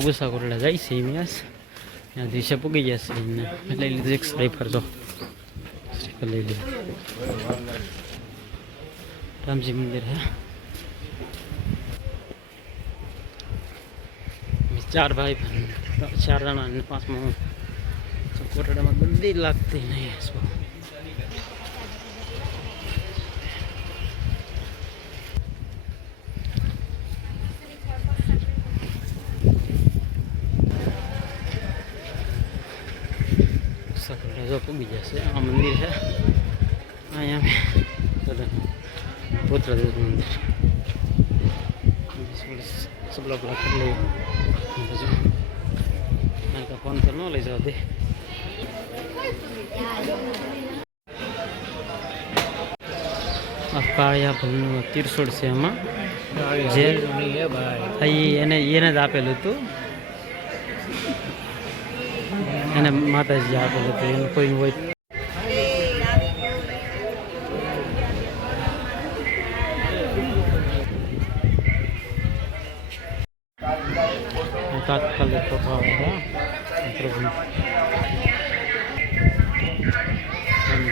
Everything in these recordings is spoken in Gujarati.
ઉષા કોટડા જાય છે મેસ ત્યાંથી છે પૂગી જશે લઈ લીધું એક સ્લાઈફર જો લઈ લીધું રામજી મંદિર હે चार भाई 4 जना 5 में कोटड़ा में गंदी लगती नहीं है इसको जो पूगी जैसे आ मंदिर है यहाँ पे पुत्र मंदिर सब लोग कर ले फोन कर लो ले जाओ दे કાળિયા ભલનું તીરસોડ છે એમાં જે એને જ આપેલું હતું એને માતાજી આપેલું હતું એનું કોઈ હોય તાત્કાલિક પ્રભાવ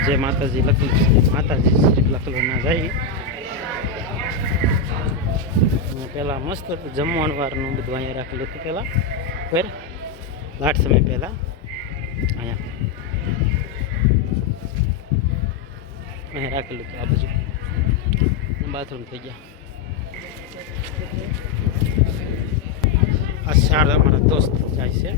જે માતાજી લખેલું માતાજી લખેલું ના જાય પહેલાં મસ્ત હતું જમવાનું વારનું બધું અહીંયા રાખેલું હતું પહેલાં ફેર લાટ સમય પહેલાં અહીંયા રાખેલું હતું આ બાજુ બાથરૂમ થઈ ગયા આ 4 અમારા દોસ્ત જાય છે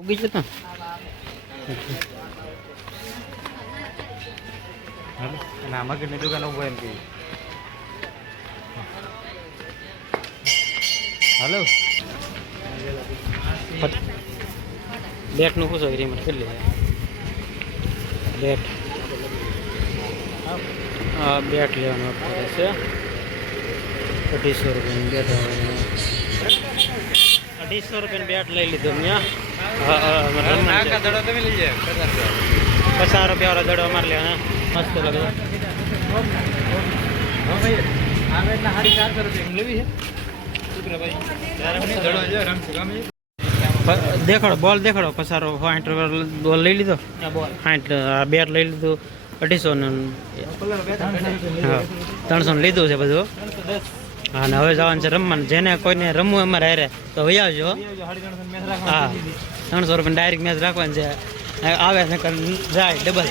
ઉગી જતા આમાં કેટલી દુકાન ઉભો એમ કે હાલો બેટનું પૂછો રિમોટ કેટલી બેટ હા બેટ લેવાનું પડે છે 250 રૂપિયાની બેટ 250 રૂપિયાની બેટ લઈ લીધું ત્યાં તમે લઈ જાય 50 રૂપિયા વાળો દડો અમારે લેવાનો મસ્ત લાગે દેખાડો બોલ દેખાડો 50 બોલ લઈ લીધો 60 બેટ લઈ લીધું 250 300 લીધું છે બધું હા ને હવે જવાનું છે રમવાનું જેને કોઈને રમવું અમારે હારે તો વહી આવજો હા 300 રૂપિયા ડાયરેક્ટ મેચ રાખવાનું છે આવે જાય ડબલ